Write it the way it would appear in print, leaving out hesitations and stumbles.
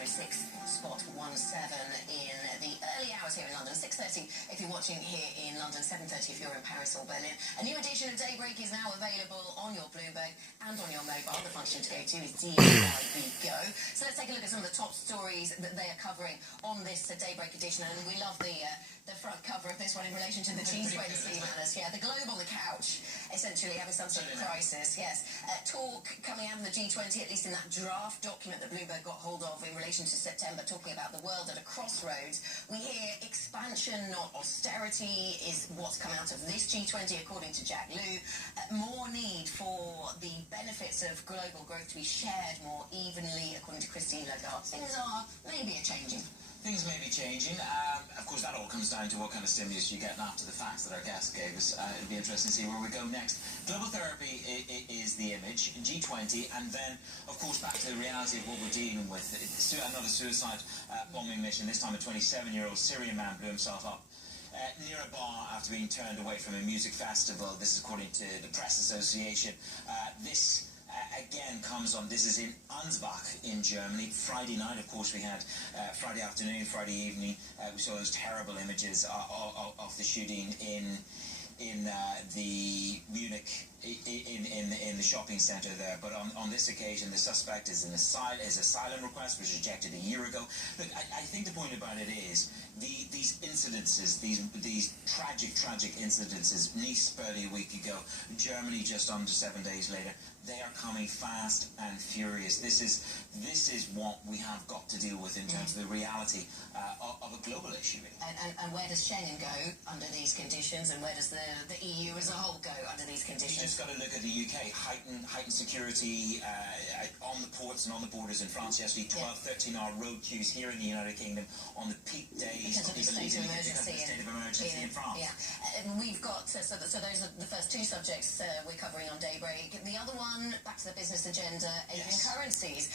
106, spot 17 in the early hours here in London. 6:30 if you're watching here in London, 7:30 if you're in Paris or Berlin. A new edition of Daybreak is now available on your Bloomberg and on your mobile. The function to go to is DIB Go. So let's take a look at some of the top stories that they are covering on this Daybreak edition. And we love the front cover of this one in relation to the G20 manners. Yeah, the globe on the couch, essentially having some sort of crisis. Yes. Talk coming out of the G20, at least in that draft document that Bloomberg got hold of in relation to September, talking about the world at a crossroads. We hear expansion, not austerity, is what's come out of this G20, according to Jack Lew. More need for the benefits of global growth to be shared more evenly, according to Christine Lagarde. Things are maybe changing. Things may be changing. Of course, that all comes down to what kind of stimulus you get after the facts that our guest gave us. It'll be interesting to see where we go next. Global therapy is the image, G20, and then, of course, back to the reality of what we're dealing with. Another suicide bombing mission, this time a 27-year-old Syrian man blew himself up near a bar after being turned away from a music festival. This is according to the Press Association. This again comes on, this is in Ansbach in Germany. Friday night, of course, we had Friday afternoon, Friday evening, we saw those terrible images of the shooting in the Munich, in the shopping centre there. But on this occasion, the suspect is an asylum request, was rejected a year ago. Look, I think the point about it is these incidences, these tragic incidences. Nice barely a week ago, Germany just under 7 days later. They are coming fast and furious. This is what we have got to deal with in terms of the reality of a global issue. And where does Schengen go under these conditions, and where does the EU as a whole go under these conditions? You just got to look at the UK, heightened security on the ports and on the borders in France yesterday, 12-13-hour road queues here in the United Kingdom on the peak days because of the state of emergency in France. Yeah, we've got, so those are the first two subjects we're covering on Daybreak. The other one, back to the business agenda, Asian currencies.